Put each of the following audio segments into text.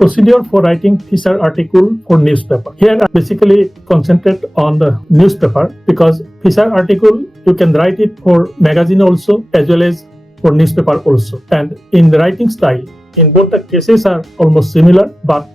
procedure for writing feature article for newspaper. Here I basically concentrate on the newspaper because feature article you can write it for magazine also as well as for newspaper also. And in the writing style, in both the cases are almost similar, but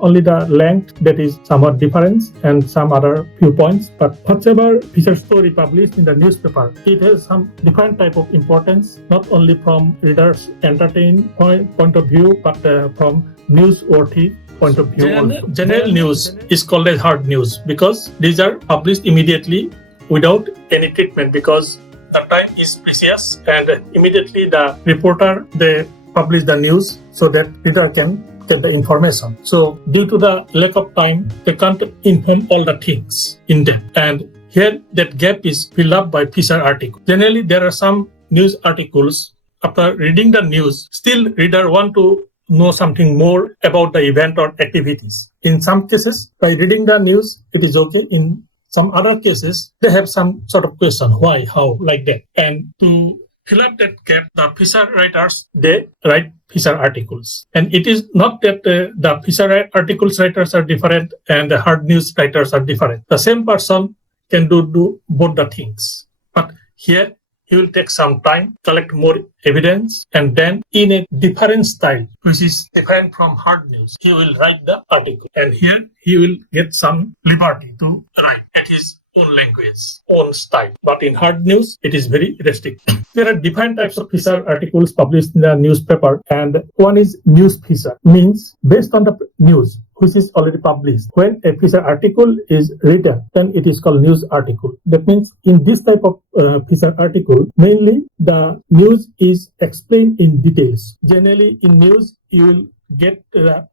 only the length that is somewhat different and some other few points. But whatever feature story published in the newspaper, it has some different type of importance, not only from readers' entertainment point of view, but from newsworthy point of view. General news is called as hard news because these are published immediately without any treatment because the time is precious and immediately the reporter they publish the news so that reader can get the information. So due to the lack of time, they can't inform all the things in depth. And here that gap is filled up by feature article. Generally, there are some news articles. After reading the news, still reader want to know something more about the event or activities. In some cases, by reading the news, it is okay. In some other cases, they have some sort of question, why, how, like that. And to fill up that gap, the feature writers, they write feature articles. And it is not that the feature articles writers are different and the hard news writers are different. The same person can do both the things. But here, he will take some time, collect more evidence, and then in a different style, which is different from hard news, he will write the article. And here, he will get some liberty to write at his own language, own style. But in hard news, it is very restricted. There are different types of feature articles published in the newspaper, and one is news feature, means based on the news which is already published. When a feature article is written, then it is called news article. That means in this type of feature article, mainly the news is explained in details. Generally, in news, you will get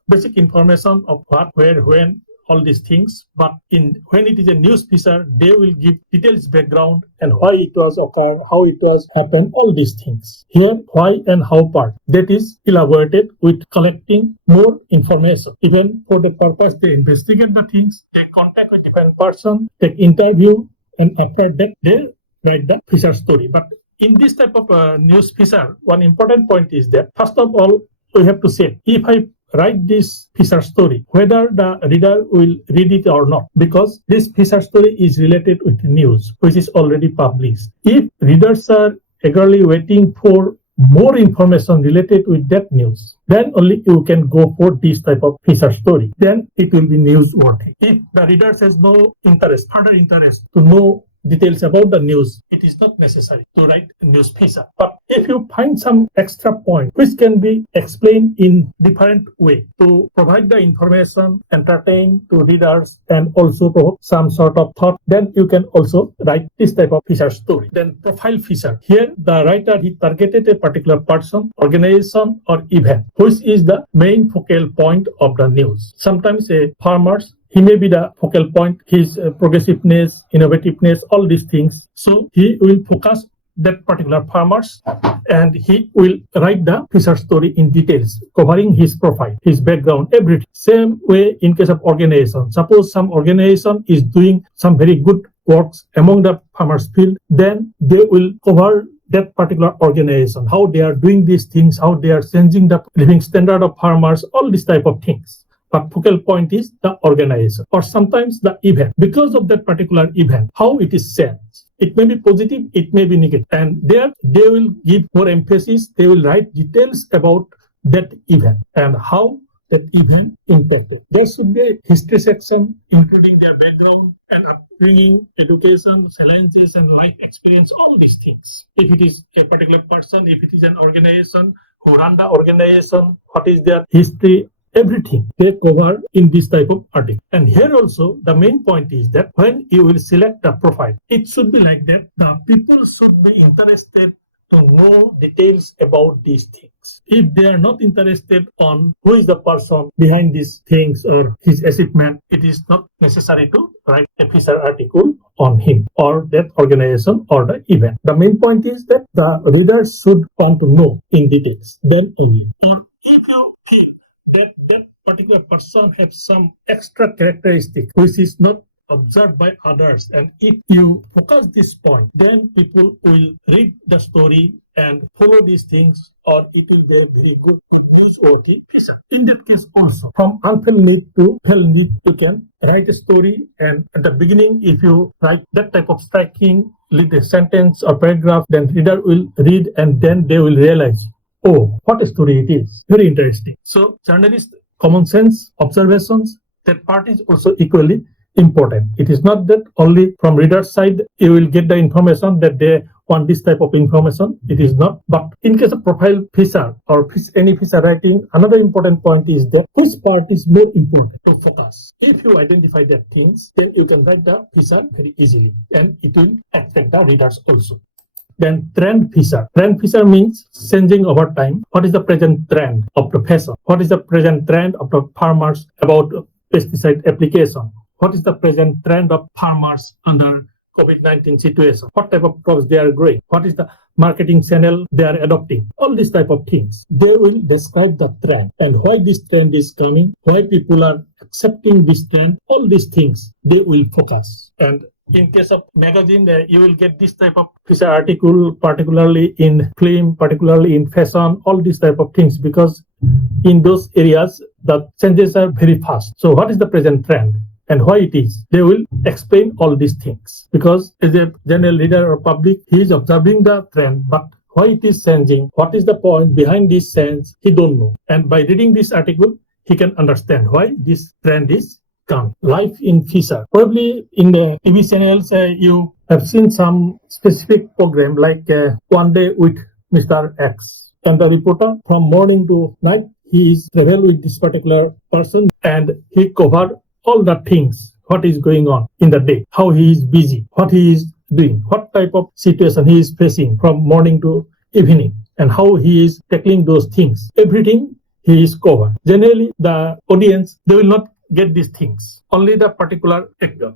basic information of what, where, when, all these things, but when it is a news feature, they will give details background and why it was occurred, how it was happened, all these things. Here, why and how part, that is elaborated with collecting more information. Even for the purpose, they investigate the things, they contact a different person, take interview, and after that, they write the feature story. But in this type of news feature, one important point is that, first of all, we have to say, if I write this feature story, whether the reader will read it or not, because this feature story is related with news, which is already published. If readers are eagerly waiting for more information related with that news, then only you can go for this type of feature story. Then it will be newsworthy. If the reader has no interest, further interest to know details about the news, it is not necessary to write a news feature. But if you find some extra point which can be explained in different way to provide the information, entertain to readers, and also provoke some sort of thought, then you can also write this type of feature story. Then profile feature. Here the writer, he targeted a particular person, organization, or event, which is the main focal point of the news. Sometimes a farmers, he may be the focal point, his progressiveness, innovativeness, all these things. So he will focus that particular farmers and he will write the feature story in details, covering his profile, his background, everything. Same way in case of organization. Suppose some organization is doing some very good works among the farmers field, then they will cover that particular organization, how they are doing these things, how they are changing the living standard of farmers, all these type of things. But focal point is the organization or sometimes the event. Because of that particular event, how it is said. It may be positive, it may be negative. And there they will give more emphasis, they will write details about that event and how that event impacted. There should be a history section including their background and upbringing, education, challenges and life experience, all these things. If it is a particular person, if it is an organization, who run the organization, what is their history, everything they cover in this type of article. And here also the main point is that when you will select the profile, it should be like that. The people should be interested to know details about these things. If they are not interested on who is the person behind these things or his achievement, it is not necessary to write a feature article on him or that organization or the event. The main point is that the reader should want to know in details, then only. Or if you think that particular person has some extra characteristic which is not observed by others. And if you focus this point, then people will read the story and follow these things, or it will be a very good newsworthy piece. In that case also, from unfelt need to felt need, you can write a story, and at the beginning, if you write that type of striking, lead a sentence or paragraph, then reader will read and then they will realize, oh, what a story it is. Very interesting. So journalist common sense, observations, that part is also equally important. It is not that only from reader's side you will get the information that they want this type of information. It is not. But in case of profile feature or any feature writing, another important point is that which part is more important to focus. If you identify that things, then you can write the feature very easily and it will attract the readers also. Then trend feature. Trend feature means changing over time. What is the present trend of the fashion? What is the present trend of the farmers about pesticide application? What is the present trend of farmers under COVID-19 situation? What type of crops they are growing? What is the marketing channel they are adopting? All these type of things. They will describe the trend and why this trend is coming, why people are accepting this trend. All these things they will focus. And in case of magazine, you will get this type of feature article, particularly in film, particularly in fashion, all these type of things, because in those areas, the changes are very fast. So what is the present trend and why it is? They will explain all these things, because as a general reader or public, he is observing the trend, but why it is changing, what is the point behind this change, he don't know. And by reading this article, he can understand why this trend is come. Life in feature. Probably in the TV channels, you have seen some specific program like One Day with Mr. X. And the reporter from morning to night, he is travel with this particular person and he cover all the things, what is going on in the day, how he is busy, what he is doing, what type of situation he is facing from morning to evening, and how he is tackling those things. Everything he is covered. Generally, the audience, they will not get these things. Only the particular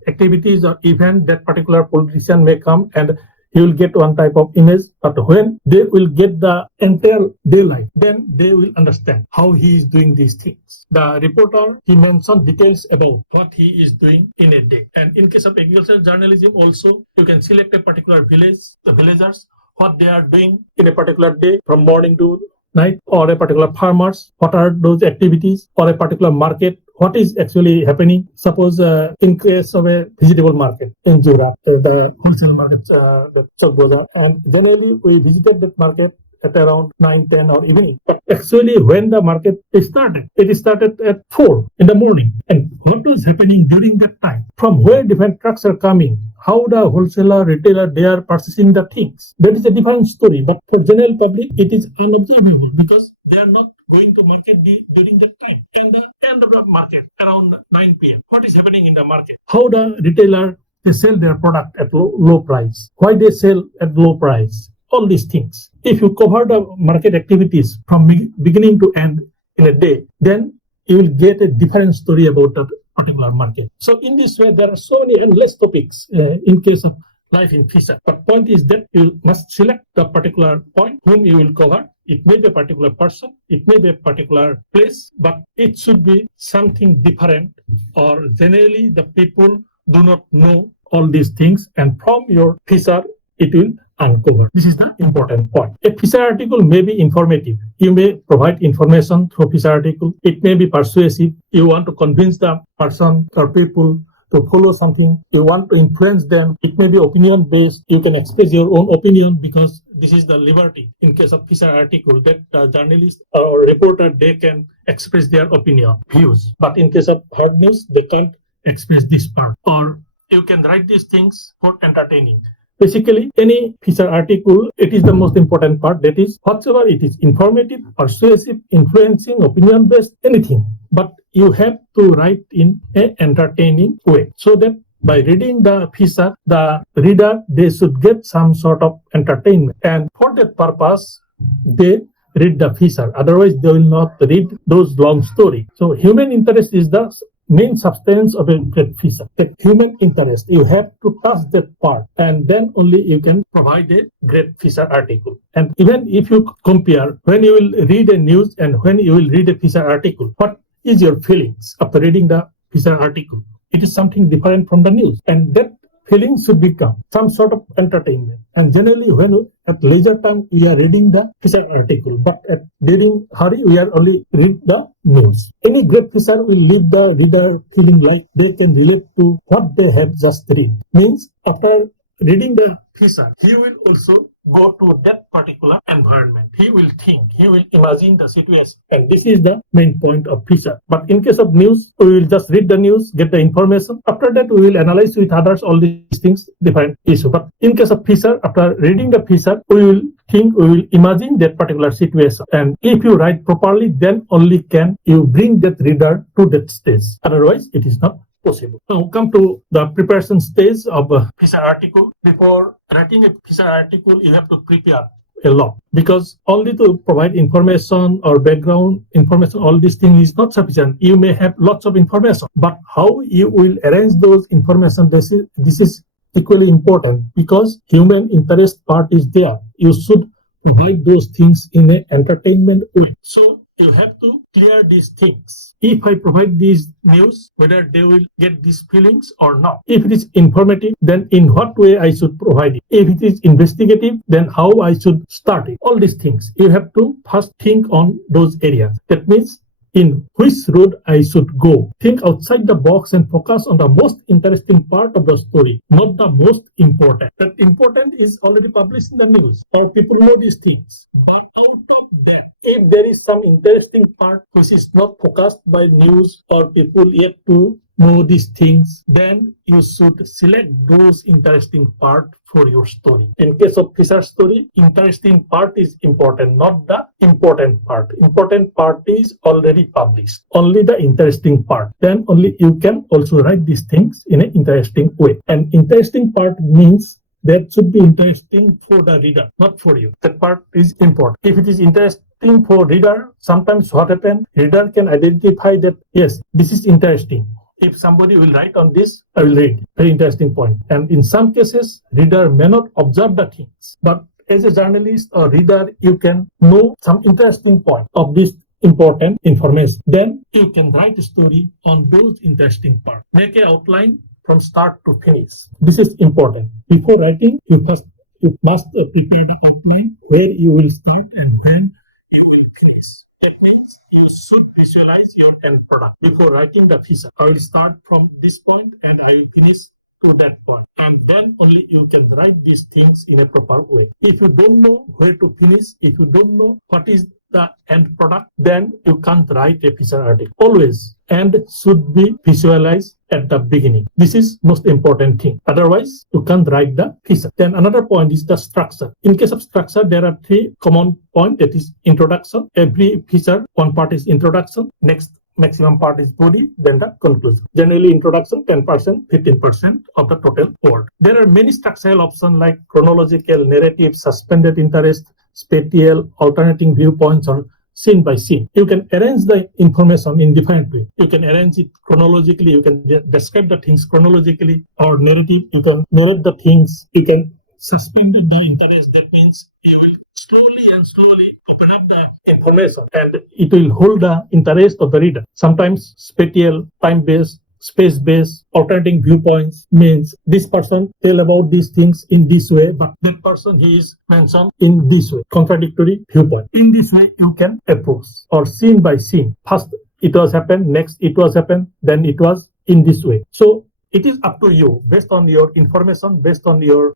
activities or event that particular politician may come and he will get one type of image. But when they will get the entire day life, then they will understand how he is doing these things. The reporter, he mentioned details about what he is doing in a day. And in case of agricultural journalism also, you can select a particular village, the villagers, what they are doing in a particular day from morning to night, or a particular farmers, what are those activities, or a particular market, what is actually happening. Suppose in case of a vegetable market in Jura, the wholesale market, the Chowk Bazaar, and generally we visited that market at around 9, 10 or evening. But actually when the market started, it started at 4 in the morning. And what was happening during that time? From where different trucks are coming, how the wholesaler, retailer, they are purchasing the things. That is a different story. But for general public, it is unobservable because they are not going to market during that time. And the end of the market around 9 p.m. What is happening in the market? How the retailer, they sell their product at low price. Why they sell at low price? All these things. If you cover the market activities from beginning to end in a day, then you will get a different story about that particular market. So in this way, there are so many endless topics in case of life in feature. But point is that you must select the particular point whom you will cover. It may be a particular person, it may be a particular place, but it should be something different, or generally the people do not know all these things, and from your feature it will uncover. This is the important point. A feature article may be informative. You may provide information through feature article. It may be persuasive. You want to convince the person or people to follow something. You want to influence them. It may be opinion based. You can express your own opinion, because this is the liberty in case of feature article, that journalist or reporter, they can express their opinion, views. But in case of hard news, they can't express this part. Or you can write these things for entertaining. Basically, any feature article, it is the most important part. That is, whatsoever it is, informative, persuasive, influencing, opinion-based, anything. But you have to write in an entertaining way, so that by reading the feature, the reader, they should get some sort of entertainment. And for that purpose, they read the feature. Otherwise, they will not read those long stories. So human interest is the main substance of a great feature. The human interest, you have to touch that part, and then only you can provide a great feature article. And even if you compare when you will read a news and when you will read a feature article, what is your feelings after reading the feature article? It is something different from the news, and that feeling should become some sort of entertainment. And generally, when at leisure time we are reading the feature article, but during hurry we are only read the news. Any great feature will leave the reader feeling like they can relate to what they have just read. Means after reading the feature, he will also go to that particular environment. He will think, he will imagine the situation. And this is the main point of feature. But in case of news, we will just read the news, get the information. After that, we will analyze with others all these things, different issue. But in case of feature, after reading the feature, we will think, we will imagine that particular situation. And if you write properly, then only can you bring that reader to that stage. Otherwise, it is not possible. Now come to the preparation stage of a feature article. Before writing a feature article, you have to prepare a lot, because only to provide information or background information, all these things is not sufficient. You may have lots of information, but how you will arrange those information, this is equally important, because human interest part is there. You should provide those things in an entertainment way. So you have to clear these things. If I provide these news, whether they will get these feelings or not. If it is informative, then in what way I should provide it. If it is investigative, then how I should start it. All these things. You have to first think on those areas. That means in which road I should go. Think outside the box and focus on the most interesting part of the story, not the most important. That important is already published in the news, or people know these things. But out of that, if there is some interesting part which is not focused by news or people yet to know these things, then you should select those interesting part for your story. In case of feature story, interesting part is important, not the important part. Important part is already published. Only the interesting part. Then only you can also write these things in an interesting way. And interesting part means that should be interesting for the reader, not for you. That part is important. If it is interesting for reader, sometimes what happens, reader can identify that, yes, this is interesting. If somebody will write on this, I will read. Very interesting point. And in some cases, reader may not observe the things. But as a journalist or reader, you can know some interesting point of this important information. Then you can write a story on those interesting parts. Make an outline from start to finish. This is important. Before writing, you must prepare the outline where you will start and when you will finish. That means you should visualize your end product before writing the feature. I will start from this point and I will finish to that point. And then only you can write these things in a proper way. If you don't know where to finish, if you don't know what is the end product, then you can't write a feature article. Always end should be visualized at the beginning. This is most important thing. Otherwise, you can't write the feature. Then another point is the structure. In case of structure, there are three common points. That is introduction. Every feature, one part is introduction. Next maximum part is body, then the conclusion. Generally, introduction 10%, 15% of the total word. There are many structural options like chronological, narrative, suspended interest, spatial, alternating viewpoints, or scene by scene. You can arrange the information in different way. You can arrange it chronologically, you can describe the things chronologically, or narrative, you can narrate the things, you can suspend the interest. That means you will slowly open up the information and it will hold the interest of the reader. Sometimes spatial, time-based, space-based, alternating viewpoints means this person tell about these things in this way, but that person he is mentioned in this way. Contradictory viewpoint. In this way, you can approach, or scene by scene. First it was happened, next it was happened, then it was in this way. So it is up to you. Based on your information, based on your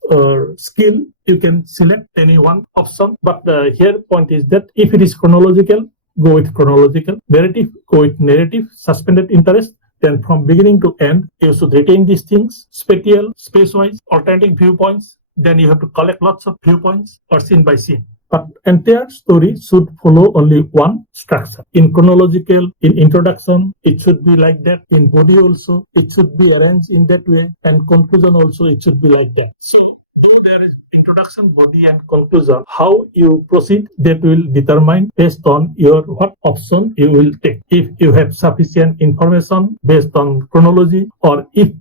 skill, you can select any one option. But the here point is that if it is chronological, go with chronological. Narrative, go with narrative. Suspended interest, then from beginning to end, you should retain these things. Spatial, space-wise, alternating viewpoints. Then you have to collect lots of viewpoints, or scene by scene. But entire story should follow only one structure. In chronological, in introduction, it should be like that. In body also, it should be arranged in that way. And conclusion also, it should be like that. So, though there is introduction, body, and conclusion, how you proceed, that will determine based on your what option you will take. If you have sufficient information based on chronology, or if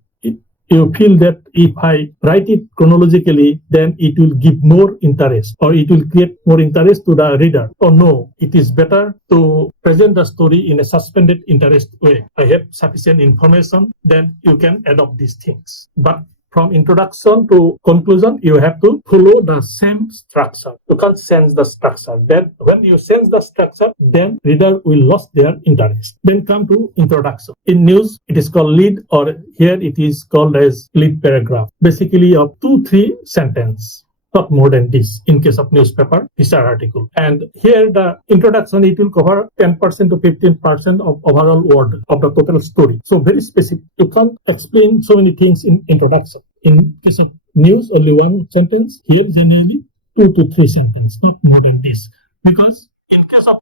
you feel that if I write it chronologically, then it will give more interest or it will create more interest to the reader. Or no, it is better to present the story in a suspended interest way. I have sufficient information, then you can adopt these things. But from introduction to conclusion, you have to follow the same structure. You can't change the structure. Then when you change the structure, then reader will lose their interest. Then come to introduction. In news, it is called lead, or here it is called as lead paragraph. Basically of 2-3 sentences. Not more than this in case of newspaper, feature article. And here the introduction, it will cover 10% to 15% of overall word of the total story. So very specific. You can't explain so many things in introduction. In case of news, only 1 sentence. Here generally 2 to 3 sentences, not more than this. Because in case of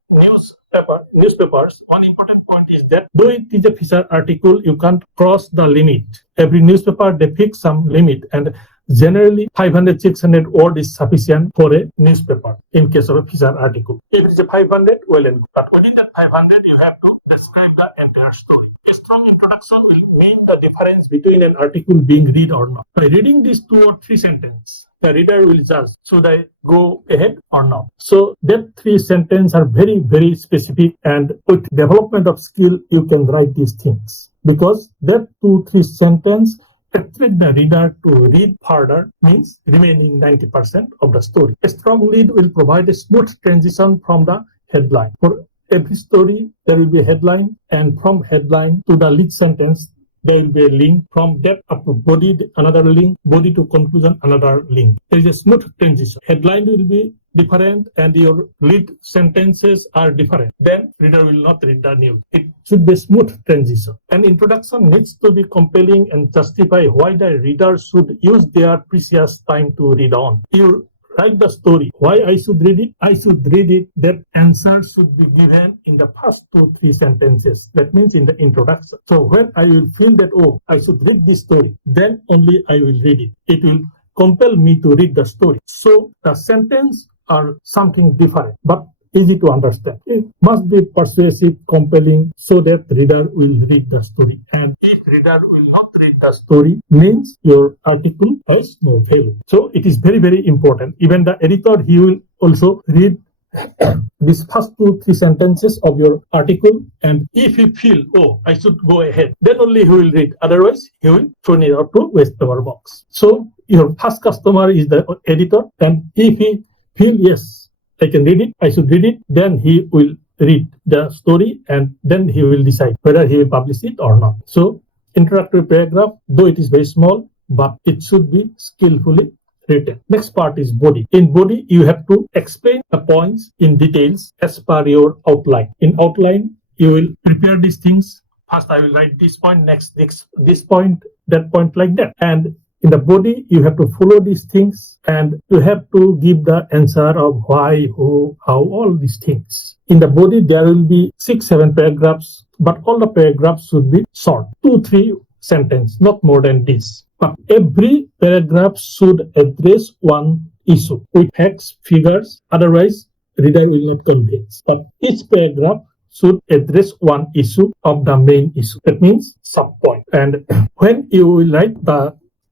newspapers, one important point is that though it is a feature article, you can't cross the limit. Every newspaper, they fix some limit, and generally 500-600 word is sufficient for a newspaper in case of a feature article. If it is a 500, well and good. But within that 500, you have to describe the entire story. A strong introduction will mean the difference between an article being read or not. By reading these 2 or 3 sentences, the reader will judge, should I go ahead or not? So that 3 sentences are very, very specific, and with development of skill, you can write these things. Because that 2-3 sentences attract the reader to read further, means remaining 90% of the story. A strong lead will provide a smooth transition from the headline. For every story, there will be a headline, and from headline to the lead sentence, there will be a link. From that up to body, another link, body to conclusion, another link. There is a smooth transition. Headline will be different and your lead sentences are different. Then reader will not read the news. It should be a smooth transition. An introduction needs to be compelling and justify why the reader should use their precious time to read on. You write the story. Why I should read it? I should read it. That answer should be given in the first 2-3 sentences. That means in the introduction. So when I will feel that, oh, I should read this story, then only I will read it. It will compel me to read the story. So the sentence are something different, but easy to understand. It must be persuasive, compelling, so that reader will read the story. And if reader will not read the story, means your article has no value. So it is very, very important. Even the editor, he will also read these first 2-3 sentences of your article, and if he feel, oh, I should go ahead, then only he will read. Otherwise, he will throw it out to waste paper box. So your first customer is the editor, and if he feel, yes, I can read it, I should read it, then he will read the story, and then he will decide whether he will publish it or not. So introductory paragraph, though it is very small, but it should be skillfully written. Next part is body. In body, you have to explain the points in details as per your outline. In outline, you will prepare these things. First, I will write this point, next this point, that point, like that. And in the body, you have to follow these things, and you have to give the answer of why, who, how, all these things. In the body, there will be 6-7 paragraphs, but all the paragraphs should be short, 2-3 sentences, not more than this. But every paragraph should address one issue with facts, figures, otherwise reader will not convince. But each paragraph should address one issue of the main issue. That means sub-point. And when you will write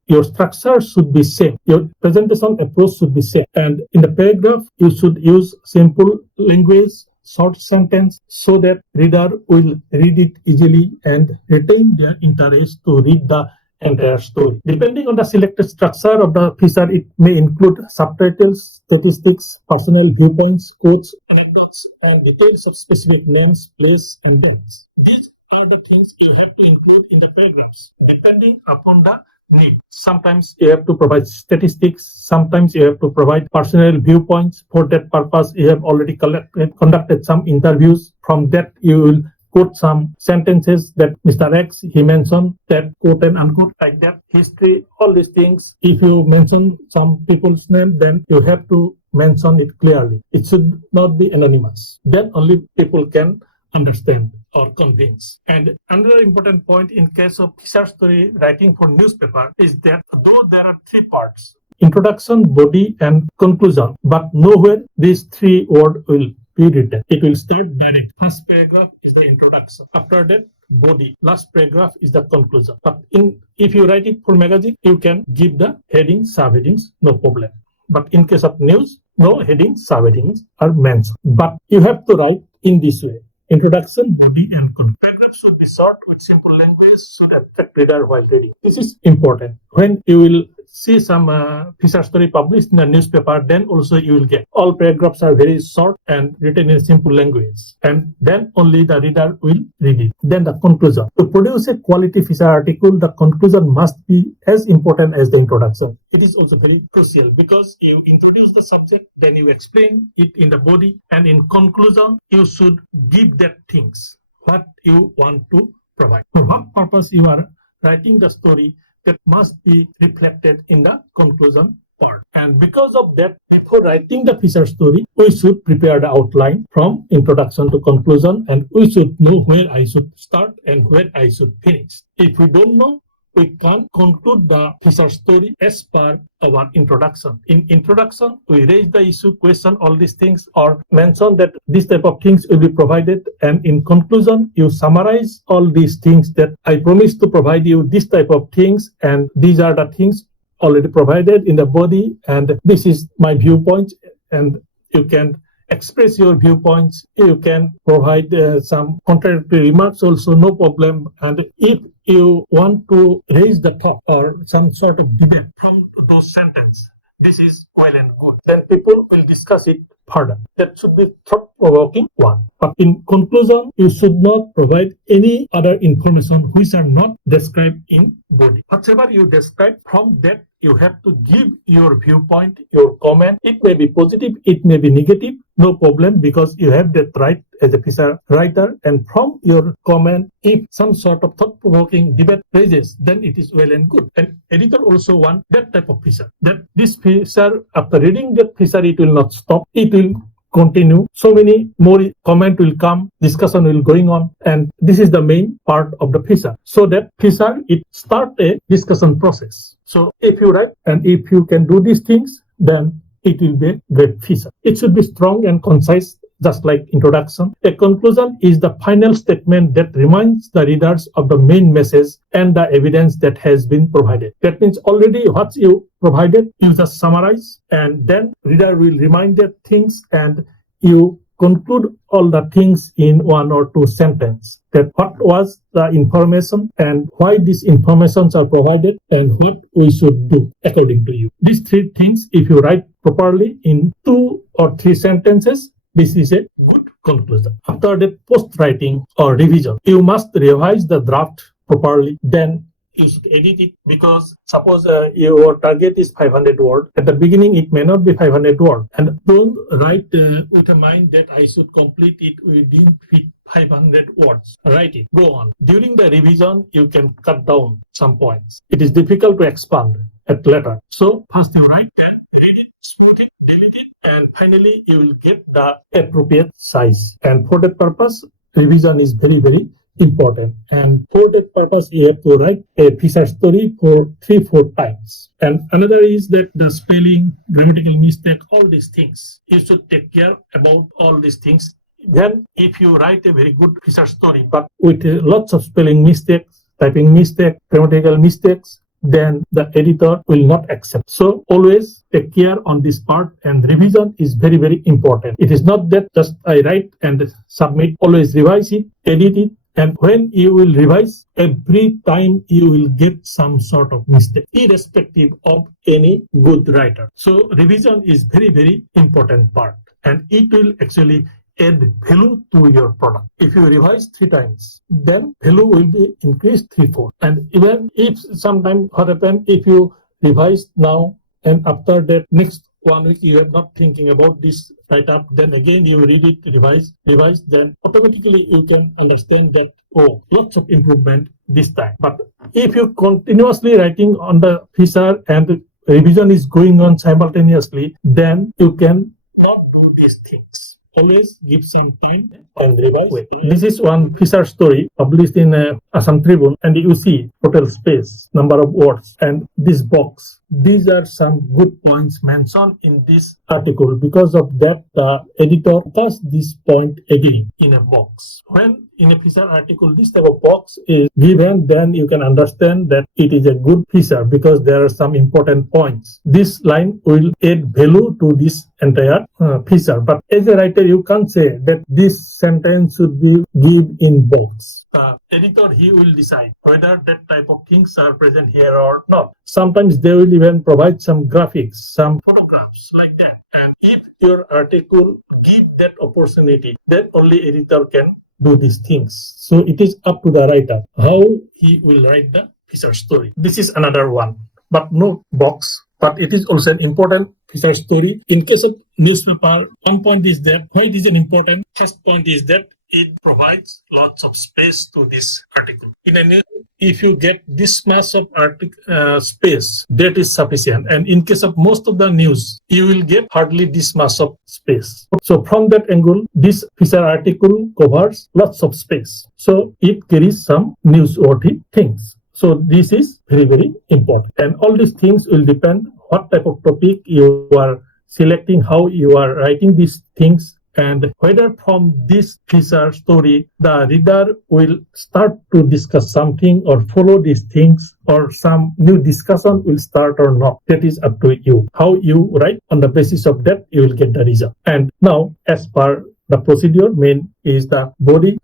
your structure should be same. Your presentation approach should be same. And in the paragraph, you should use simple language, short sentence, so that reader will read it easily and retain their interest to read the entire story. Depending on the selected structure of the feature, it may include subtitles, statistics, personal viewpoints, quotes, anecdotes, and details of specific names, place, and dates. These are the things you have to include in the paragraphs, depending upon the need. Sometimes you have to provide statistics, sometimes you have to provide personal viewpoints. For that purpose, you have already conducted some interviews. From that, you will quote some sentences that Mr. X, he mentioned, that quote and unquote, like that, history, all these things. If you mention some people's name, then you have to mention it clearly. It should not be anonymous. Then only people can understand or convince. And another important point in case of feature story writing for newspaper is that though there are 3 parts, introduction, body, and conclusion, but nowhere these 3 words will be written. It will start direct. First paragraph is the introduction. After that, body. Last paragraph is the conclusion. But if you write it for magazine, you can give the headings, subheadings, no problem. But in case of news, no headings, subheadings are mentioned. But you have to write in this way. Introduction, body, and conclusion. Paragraph should be short with simple language, should attract reader while reading. This is important. When you will see some feature story published in a newspaper, then also you will get all paragraphs are very short and written in simple language, and then only the reader will read it. Then the conclusion. To produce a quality feature article, the conclusion must be as important as the introduction. It is also very crucial because you introduce the subject, then you explain it in the body, and in conclusion, you should give that things what you want to provide. For what purpose you are writing the story, that must be reflected in the conclusion part. And because of that, before writing the feature story, we should prepare the outline from introduction to conclusion, and we should know where I should start and where I should finish. If we don't know, we can't conclude the feature story as per our introduction. In introduction, we raise the issue, question all these things, or mention that this type of things will be provided. And in conclusion, you summarize all these things that I promise to provide you this type of things, and these are the things already provided in the body, and this is my viewpoint, and you can express your viewpoints. You can provide some contradictory remarks also, no problem. And if you want to raise the talk or some sort of debate from those sentences, this is well and good. Then people will discuss it further. That should be thought-provoking one. But in conclusion, you should not provide any other information which are not described in body. Whatever you describe, from that you have to give your viewpoint, your comment. It may be positive, it may be negative, no problem, because you have that right as a feature writer. And from your comment, if some sort of thought-provoking debate raises, then it is well and good. And editor also want that type of feature. That this feature, after reading that feature, it will not stop. It will continue. So many more comment will come, discussion will going on, and this is the main part of the feature. So that feature, it start a discussion process. So if you write and if you can do these things, then it will be a great feature. It should be strong and concise, just like introduction. A conclusion is the final statement that reminds the readers of the main message and the evidence that has been provided. That means already what you provided, you just summarize, and then reader will remind that things, and you conclude all the things in one or two sentences. That what was the information and why these informations are provided and what we should do according to you. These three things, if you write properly in 2 or 3 sentences, this is a good conclusion. After the post-writing or revision, you must revise the draft properly. Then you should edit it, because suppose your target is 500 words. At the beginning, it may not be 500 words. And don't write with a mind that I should complete it within 500 words. Write it. Go on. During the revision, you can cut down some points. It is difficult to expand at later. So first you write, then read it, smooth it, delete it, and finally you will get the appropriate size. And for that purpose, revision is very, very important. And for that purpose, you have to write a feature story for 3-4 times. And another is that the spelling, grammatical mistake, all these things, you should take care about all these things. Then if you write a very good feature story, but with lots of spelling mistakes, typing mistake, grammatical mistakes, then the editor will not accept. So always take care on this part, and revision is very, very important. It is not that just I write and submit. Always revise it, edit it, and when you will revise, every time you will get some sort of mistake, irrespective of any good writer. So revision is very, very important part, and it will actually add value to your product. If you revise 3 times, then value will be increased 3-4. And even if sometime what happen, if you revise now and after that next 1 week you are not thinking about this write-up, then again you read it, revise, then automatically you can understand that, oh, lots of improvement this time. But if you continuously writing on the feature and revision is going on simultaneously, then you can not do these things. Always give some time and revise. This is one feature story published in Assam Tribune, and you see total space, number of words, and this box these are some good points mentioned in this article. Because of that, the editor puts this point again in a box. When in a feature article this type of box is given, then you can understand that it is a good feature because there are some important points. This line will add value to this entire feature. But as a writer, you can't say that this sentence should be given in box. The editor, he will decide whether that type of things are present here or not. Sometimes they will even provide some graphics, some photographs like that. And if your article give that opportunity, then only editor can do these things. So it is up to the writer how he will write the feature story. This is another one, but no box. But it is also an important feature story. In case of newspaper, one point is that why it is an important. First point is that it provides lots of space to this article. In a news, if you get this much of space, that is sufficient. And in case of most of the news, you will get hardly this much of space. So from that angle, this feature article covers lots of space. So it carries some newsworthy things. So this is very, very important. And all these things will depend what type of topic you are selecting, how you are writing these things, and whether from this feature story the reader will start to discuss something or follow these things, or some new discussion will start or not. That is up to you. How you write, on the basis of that you will get the result. And now, as per the procedure, main is the body,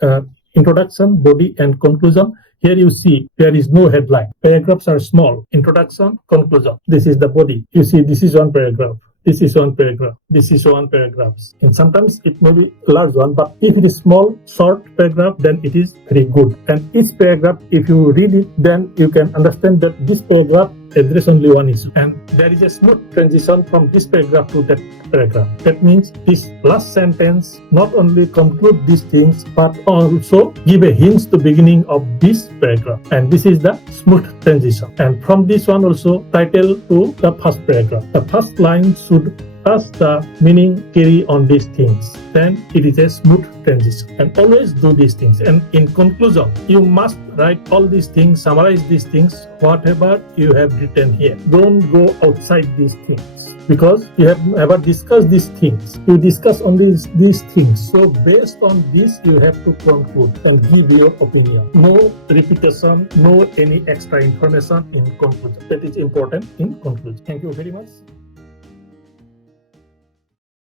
introduction, body and conclusion. Here you see there is no headline. Paragraphs are small. Introduction, conclusion. This is the body. You see this is one paragraph. This is one paragraph. This is one paragraph. And sometimes it may be a large one, but if it is small, short paragraph, then it is very good. And each paragraph, if you read it, then you can understand that this paragraph address only one issue. And there is a smooth transition from this paragraph to that paragraph. That means this last sentence not only conclude these things, but also give a hint to beginning of this paragraph. And this is the smooth transition. And from this one also, title to the first paragraph. The first line should touch the meaning carry on these things. Then it is a smooth transition. And always do these things. And in conclusion, you must write all these things, summarize these things, whatever you have written here. Don't go outside these things, because you have never discussed these things. You discuss only these things. So based on this, you have to conclude and give your opinion. No repetition, no any extra information in conclusion. That is important in conclusion. Thank you very much.